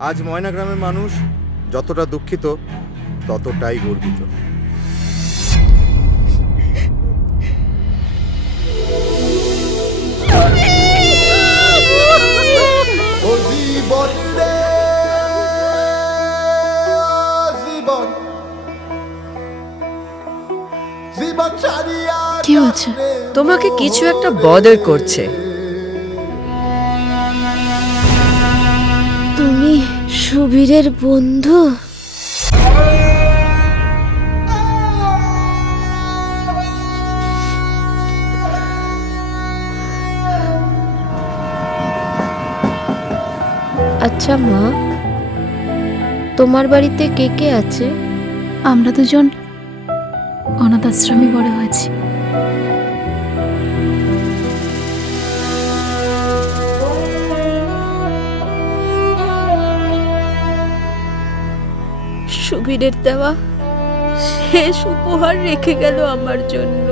আজ ময়না গ্রামের মানুষ যতটা দুঃখিত ততটাই গর্বিত। কি হয়েছে? তোমাকে কিছু একটা বদর করছে। সুবীরের বন্ধু? আচ্ছা মা। তোমার বাড়িতে কে কে আছে? আমরা দুজন অনাথ আশ্রমে বড় হয়েছি। সুবীরের দেওয়া শেষ উপহার রেখে গেল আমার জন্য।